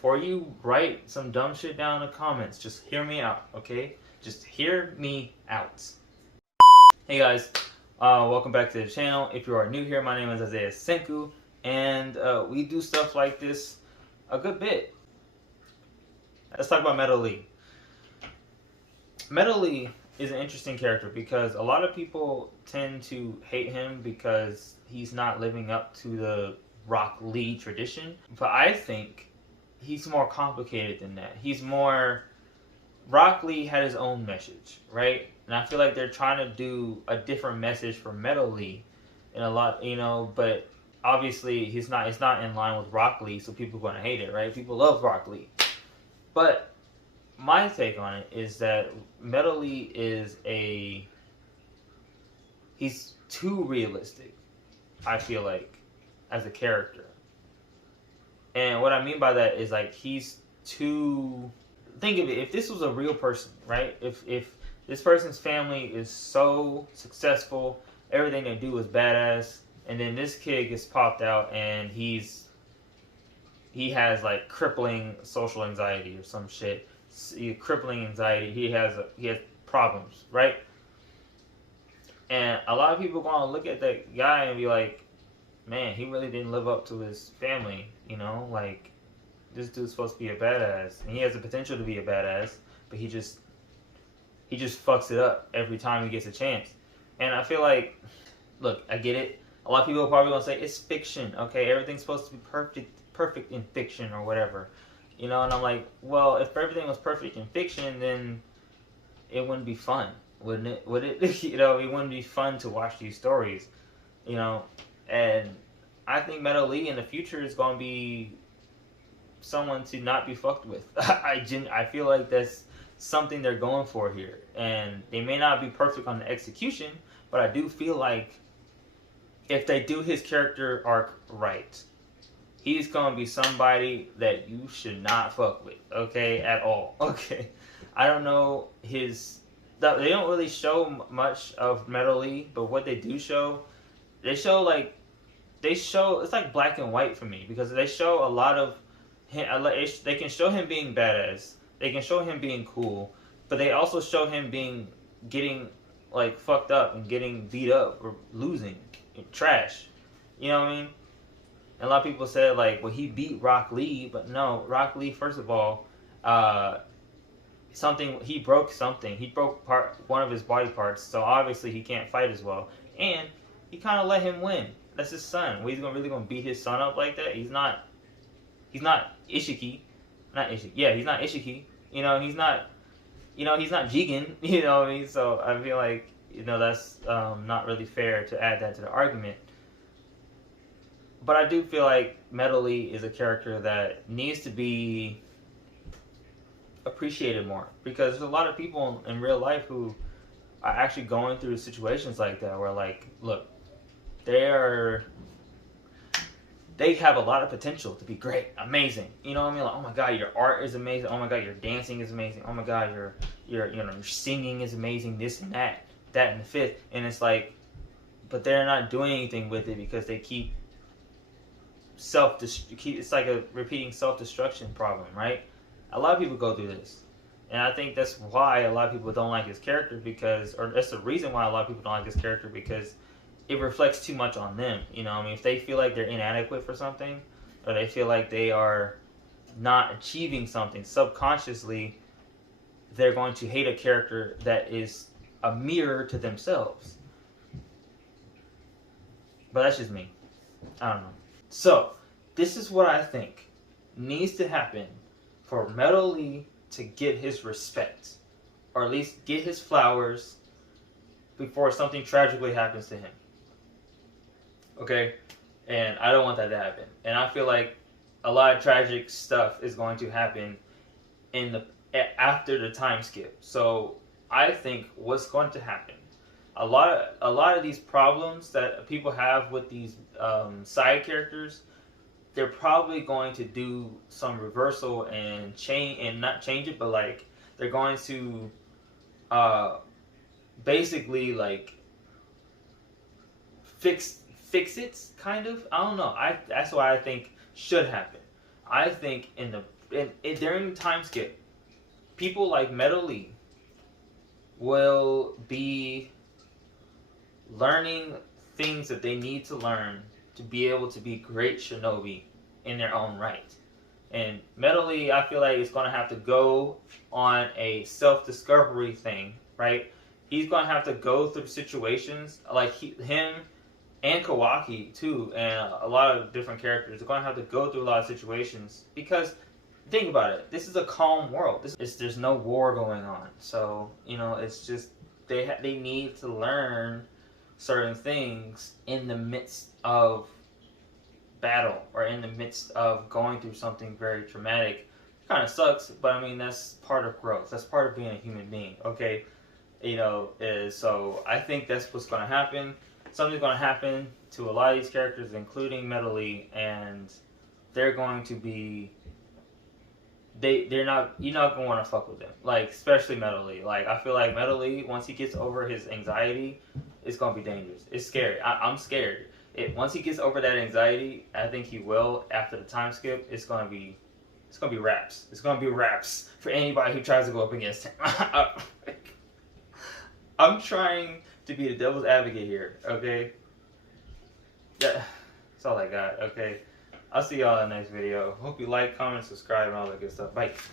before you write some dumb shit down in the comments, just hear me out, okay? Just hear me out. Hey guys, welcome back to the channel. If you are new here, my name is Senku, and we do stuff like this a good bit. Let's talk about Metal Lee. Metal Lee is an interesting character because a lot of people tend to hate him because he's not living up to the Rock Lee tradition. But I think he's more complicated than that. He's more... Rock Lee had his own message, right? And I feel like they're trying to do a different message for Metal Lee in a lot, you know, but obviously it's not in line with Rock Lee, so people are going to hate it, right? People love Rock Lee. But my take on it is that Metal Lee is he's too realistic, I feel like, as a character. And what I mean by that is, like, he's too... Think of it, if this was a real person, right? If this person's family is so successful, everything they do is badass, and then this kid gets popped out and he has like crippling social anxiety or some shit. Crippling anxiety. He has problems, right? And a lot of people are gonna look at that guy and be like, man, he really didn't live up to his family, you know? Like, this dude's supposed to be a badass, and he has the potential to be a badass, but he just fucks it up every time he gets a chance. And I feel like, look, I get it. A lot of people are probably gonna say it's fiction, okay? Everything's supposed to be perfect in fiction or whatever, you know. And I'm like, well, if everything was perfect in fiction, then it wouldn't be fun, wouldn't it? Would it? You know, it wouldn't be fun to watch these stories, you know. And I think Metal Lee in the future is gonna be someone to not be fucked with. I feel like that's something they're going for here, and they may not be perfect on the execution, but I do feel like if they do his character arc right, he's gonna be somebody that you should not fuck with, okay, at all, okay. I don't know they don't really show much of Metal Lee, but what they do show, it's like black and white for me, because they show a lot of they can show him being badass, they can show him being cool, but they also show him getting like fucked up and getting beat up or losing, trash, you know what I mean? And a lot of people said, like, well, he beat Rock Lee, but no, Rock Lee, first of all, he broke one of his body parts, so obviously he can't fight as well, and he kind of let him win. That's his son. Well, he's really gonna beat his son up like that? He's not Ishiki. Yeah, he's not Ishiki. You know, he's not Jigen. You know what I mean? So I feel like, you know, that's not really fair to add that to the argument. But I do feel like Metal Lee is a character that needs to be appreciated more, because there's a lot of people in real life who are actually going through situations like that, where, like, look, they have a lot of potential to be great, amazing. You know what I mean? Like, oh my god, your art is amazing. Oh my god, your dancing is amazing. Oh my god, your singing is amazing. This and that and the fifth. And it's like, but they're not doing anything with it because they keep it's like a repeating self-destruction problem, right? A lot of people go through this, and I think that's why a lot of people don't like his character, or that's the reason why a lot of people don't like his character, because it reflects too much on them. You know, I mean, if they feel like they're inadequate for something, or they feel like they are not achieving something, subconsciously, they're going to hate a character that is a mirror to themselves. But that's just me. I don't know. So, this is what I think needs to happen for Metal Lee to get his respect, or at least get his flowers before something tragically happens to him. Okay? And I don't want that to happen. And I feel like a lot of tragic stuff is going to happen after the time skip. So I think what's going to happen, a lot of these problems that people have with these side characters, they're probably going to do some reversal and not change it, but like they're going to basically like fix it, kind of. I don't know. That's what I think should happen. I think in the during the time skip, people like Metal Lee will be learning things that they need to learn to be able to be great shinobi in their own right. And Metal Lee, I feel like, is going to have to go on a self-discovery thing, right? He's going to have to go through situations like him and Kawaki, too, and a lot of different characters are going to have to go through a lot of situations because, think about it, this is a calm world. There's no war going on. So, you know, it's just they need to learn certain things in the midst of battle or in the midst of going through something very traumatic. Kind of sucks, but I mean, that's part of growth. That's part of being a human being, okay? You know, so I think that's what's going to happen. Something's going to happen to a lot of these characters, including Metal Lee, and they're going to be... You're not going to want to fuck with them. Like, especially Metal Lee. Like, I feel like Metal Lee, once he gets over his anxiety, it's going to be dangerous. It's scary. I'm scared. Once he gets over that anxiety, I think he will, after the time skip, it's going to be raps. It's going to be raps for anybody who tries to go up against him. I'm trying to be the devil's advocate here, okay? Yeah, that's all I got, okay? I'll see y'all in the next video. Hope you like, comment, subscribe, and all that good stuff. Bye.